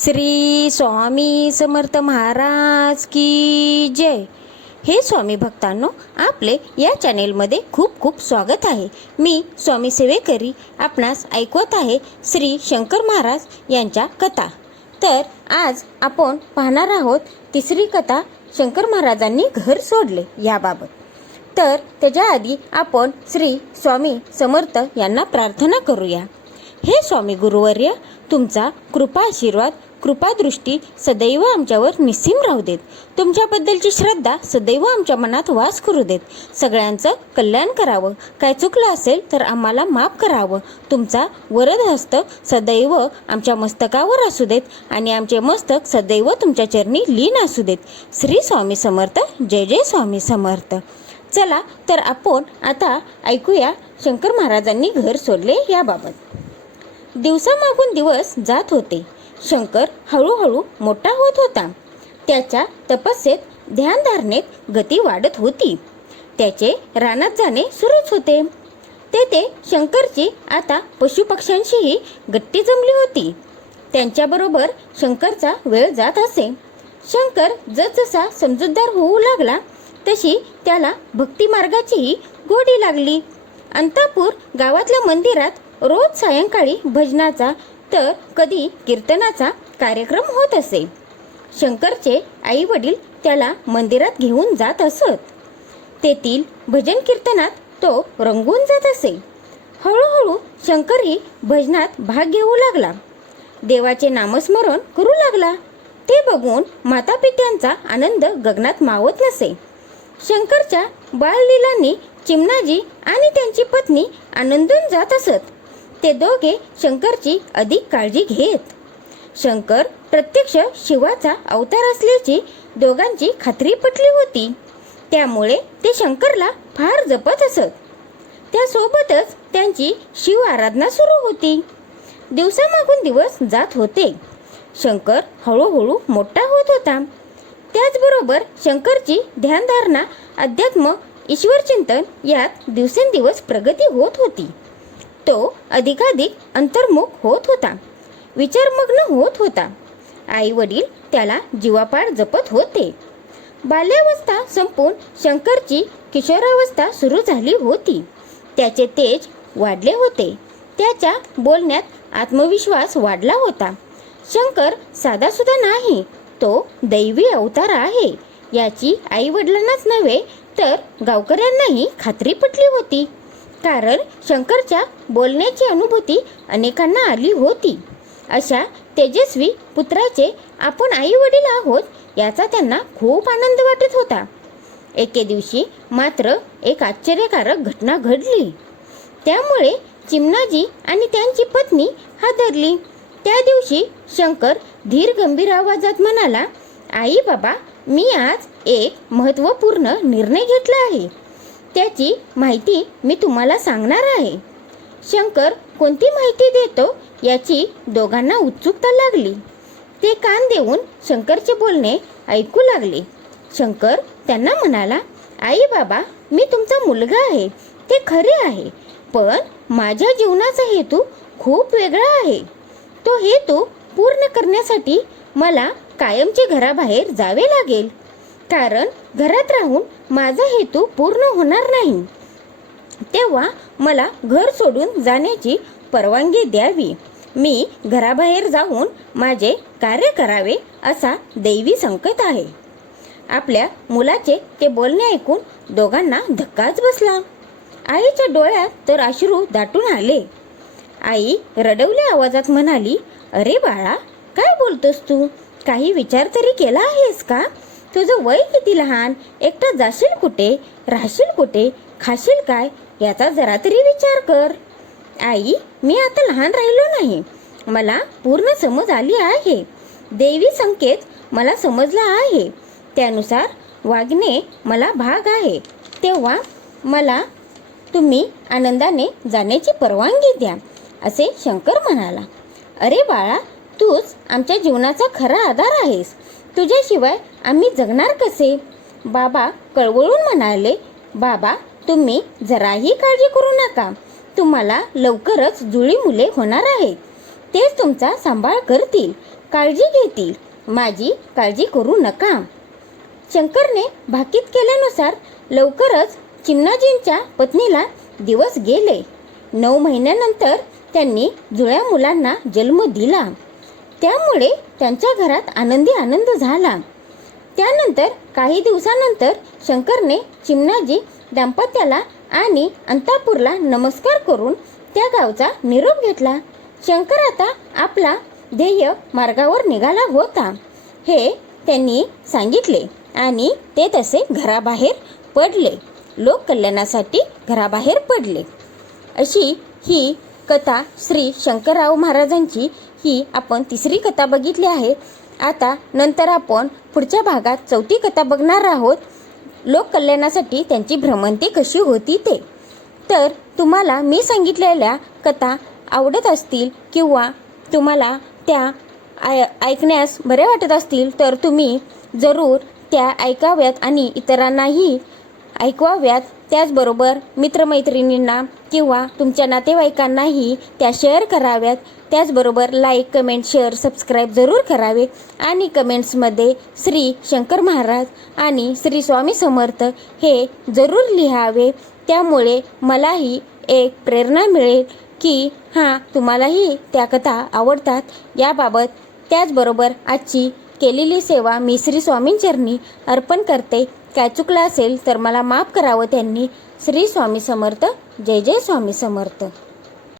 श्री स्वामी समर्थ महाराज की जय। हे स्वामी भक्तांनो, आपले या चॅनेलमध्ये खूप खूप स्वागत आहे। मी स्वामी सेवेकरी आपणास ऐकवत आहे श्री शंकर महाराज यांच्या कथा। तर आज आपण पाहणार आहोत तिसरी कथा, शंकर महाराजांनी घर सोडले याबाबत। तर त्याच्या आधी आपण श्री स्वामी समर्थ यांना प्रार्थना करूया। हे स्वामी गुरुवर्य, तुमचा कृपा आशीर्वाद कृपादृष्टी सदैव आमच्यावर निस्सीम राहू देत। तुमच्याबद्दलची श्रद्धा सदैव आमच्या मनात वास करू देत। सगळ्यांचं कल्याण करावं। काय चुकलं असेल तर आम्हाला माफ करावं। तुमचा वरद हस्त सदैव आमच्या मस्तकावर असू देत आणि आमचे मस्तक सदैव तुमच्या चरणी लीन असू देत। श्री स्वामी समर्थ। जय जय स्वामी समर्थ। चला तर आपण आता ऐकूया शंकर महाराजांनी घर सोडले याबाबत। दिवसामागून दिवस जात होते। शंकर हळूहळू मोठा होत होता। त्याच्या तपस्येत ध्यानधारणेत गती वाढत होती। त्याचे रानात जाणे सुरूच होते। तेथे शंकरची आता पशुपक्ष्यांशीही गट्टी जमली होती। त्यांच्याबरोबर शंकरचा वेळ जात असे। शंकर जसजसा समजूतदार होऊ लागला तशी त्याला भक्ती मार्गाचीही गोडी लागली। अंतापूर गावातल्या मंदिरात रोज सायंकाळी भजनाचा तर कधी कीर्तनाचा कार्यक्रम होत असे। शंकरचे आई वडील त्याला मंदिरात घेऊन जात असत। तेथील भजन कीर्तनात तो रंगून जात असे। हळूहळू शंकरही भजनात भाग घेऊ लागला। देवाचे नामस्मरण करू लागला। ते बघून मातापित्यांचा आनंद गगनात मावत नसे। शंकरच्या बाललीलांनी चिमणाजी आणि त्यांची पत्नी आनंदून जात असत। ते दोघे शंकरची अधिक काळजी घेत। शंकर प्रत्यक्ष शिवाचा अवतार असल्याची दोघांची खात्री पटली होती। त्यामुळे ते शंकरला फार जपत असत। त्यासोबतच त्यांची शिव आराधना सुरू होती। दिवसामागून दिवस जात होते। शंकर हळूहळू मोठा होत होता। त्याचबरोबर शंकरची ध्यानधारणा, अध्यात्म, ईश्वरचिंतन यात दिवसेंदिवस प्रगती होत होती। तो अधिकाधिक अंतर्मुख होत होता, विचारमग्न होत होता। आई वडील त्याला जीवापाड जपत होते। बाल्यावस्था संपून शंकरची किशोरावस्था सुरू झाली होती। त्याचे तेज वाढले होते। त्याच्या बोलण्यात आत्मविश्वास वाढला होता। शंकर साधासुद्धा नाही, तो दैवी अवतार आहे याची आई वडिलांनाच नव्हे तर गावकऱ्यांनाही खात्री पटली होती। कारण शंकरच्या बोलण्याची अनुभूती अनेकांना आली होती। अशा तेजस्वी पुत्राचे आपण आई वडील आहोत याचा त्यांना खूप आनंद वाटत होता। एके दिवशी मात्र एक आश्चर्यकारक घटना घडली। त्यामुळे चिमणाजी आणि त्यांची पत्नी हादरली। त्या दिवशी शंकर धीर गंभीर आवाजात म्हणाला, आई बाबा, मी आज एक महत्त्वपूर्ण निर्णय घेतला आहे। त्याची माहिती मी तुम्हाला सांगणार आहे। शंकर कोणती माहिती देतो याची दोघांना उत्सुकता लागली। ते कान देऊन शंकरचे बोलणे ऐकू लागले। शंकर त्यांना म्हणाला, आई बाबा, मी तुमचा मुलगा आहे ते खरे आहे, पण माझ्या जीवनाचा हेतू खूप वेगळा आहे। तो हेतू पूर्ण करण्यासाठी मला कायमचे घराबाहेर जावे लागेल। कारण घरात राहून माझा हेतू पूर्ण होणार नाही। तेव्हा मला घर सोडून जाण्याची परवानगी द्यावी। मी घराबाहेर जाऊन माझे कार्य करावे असा दैवी संकेत आहे। आपल्या मुलाचे ते बोलणे ऐकून दोघांना धक्काच बसला। आईच्या डोळ्यात तर अश्रू दाटून आले। आई रडवल्या आवाजात म्हणाली, अरे बाळा, काय बोलतोस तू? काही विचार तरी केला आहेस का? तुझं वय किती लहान? एकटा जाशील कुठे? राहशील कुठे? खाशील काय? याचा जरा तरी विचार कर। आई, मी आता लहान राहिलो नाही। मला पूर्ण समज आली आहे। दैवी संकेत मला समजला आहे। त्यानुसार वागणे मला भाग आहे। तेव्हा मला तुम्ही आनंदाने जाण्याची परवानगी द्या, असे शंकर म्हणाला। अरे बाळा, तूच आमच्या जीवनाचा खरा आधार आहेस। तुझ्याशिवाय आम्ही जगणार कसे? बाबा कळवळून म्हणाले, बाबा, तुम्ही जराही काळजी करू नका। तुम्हाला लवकरच जुळी मुले होणार आहेत। तेच तुमचा सांभाळ करतील। काळजी घेतील, माझी काळजी करू नका. शंकरने भाकीत केल्यानुसार लवकरच चिमणाजींच्या पत्नीला दिवस गेले. 9 महिन्यानंतर त्यांनी जुळ्या मुलांना जन्म दिला. त्यामुळे त्यांच्या घरात आनंदी आनंद झाला. त्यानंतर काही दिवसानंतर शंकरने चिमणाजी दाम्पत्याला आणि अंतापूरला नमस्कार करून त्या गावचा निरोप घेतला. शंकर आता आपला ध्येय मार्गावर निघाला होता हे त्यांनी सांगितले आणि ते तसे घराबाहेर पडले. लोककल्याणासाठी घराबाहेर पडले. अशी ही कथा श्री शंकरराव महाराजांची ही आपण तिसरी कथा बघितली आहे. आता नंतर आपण पुढच्या भागात चौथी कथा बघणार आहोत. लोककल्याणासाठी त्यांची भ्रमंती कशी होती ते. तर तुम्हाला मी सांगितलेल्या कथा आवडत असतील किंवा तुम्हाला त्या ऐकण्यास बऱ्या वाटत असतील तर तुम्ही जरूर त्या ऐकाव्यात आणि इतरांनाही ऐकवाव्यात. त्याचबरोबर मित्रमैत्रिणींना किंवा तुमच्या नातेवाईकांनाही त्या शेअर कराव्यात. त्याचबरोबर लाईक, कमेंट, शेअर, सबस्क्राईब जरूर करावे आणि कमेंट्समध्ये श्री शंकर महाराज आणि श्री स्वामी समर्थ हे जरूर लिहावे. त्यामुळे मलाही एक प्रेरणा मिळेल की तुम्हालाही त्या कथा आवडतात याबाबत. त्याचबरोबर आजची केलेली सेवा मी श्री स्वामींचरणी अर्पण करते. काय चुकलं असेल तर मला माफ करावं त्यांनी. श्री स्वामी समर्थ. जय जय स्वामी समर्थ.